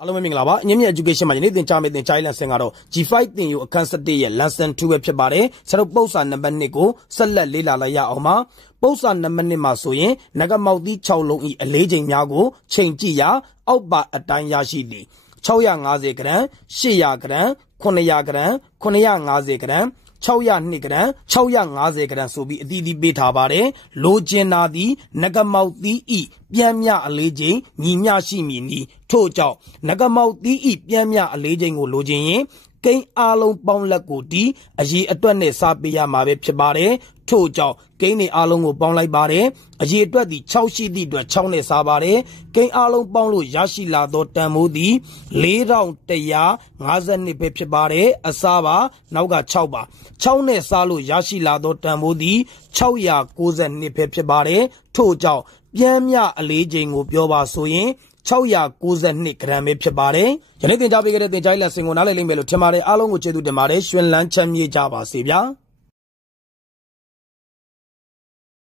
အားလုံးပဲမင်္ဂလာပါအမြင့်မြတ် education မှာယနေ့သင်ကြားမယ့်သင်ကြားရေး lesson ကတော့ G5 သင်ယူအခန်း7ရဲ့ lesson-2 ပဲဖြစ်ပါတယ်ဆရာတို့ပုဒ်စာနံပါတ်1ကိုဆက်လက်လေ့လာလိုက်ရအောင်ပါပုဒ်စာနံပါတ်1မှာဆိုရင်နဂမောက်သီး6လုံးဤအလေးချိန်များကိုချိန်ကြည့်ရာအောက်ပါအတိုင်းရရှိသည်650 grams 800 grams 900 grams 950 grams 602 grams 650 grams ဆိုပြီးအသီးသီးပေးထားပါတယ်လိုချင်တာသည်နဂမောက်သီးဤပြန်မြအလေးချိန်ညီမျှရှိမည်နီထို့ကြောင့်နဂမောက်သီးဤပြန်မြအလေးချိန်ကိုလိုချင်ရင်ကိန်းအားလုံးပေါင်းလက်ကိုဒီအရေးအတွက်နဲ့စပေးရမှာပဲဖြစ်ပါတယ်ထို့ကြောင့်ကိန်းတွေအားလုံးကိုပေါင်းလိုက်ပါတယ်အရေးအတွက်ဒီ6ရှိသည့်အတွက်6နဲ့စားပါတယ်ကိန်းအားလုံးပေါင်းလို့ရရှိလာသောတန်ဖိုးသည်4152ပဲဖြစ်ပါတယ်အစားပါနောက်က6ပါ6နဲ့စားလို့ရရှိလာသောတန်ဖိုးသည်692ပဲဖြစ်ပါတယ်ထို့ကြောင့်ပြန်မြအလေးချိန်ကိုပြောပါဆိုရင်692 grams ပဲဖြစ်ပါတယ်ယနေ့သင်ကြားပေးခဲ့တဲ့သင်ကြားရေး lesson ကိုနားလည်လိမ့်မယ်လို့ထင်ပါတယ်အားလုံးကိုကျေးဇူးတင်ပါတယ်ရှင်လန်းချမ်းမြေ့ကြပါစေဗျာ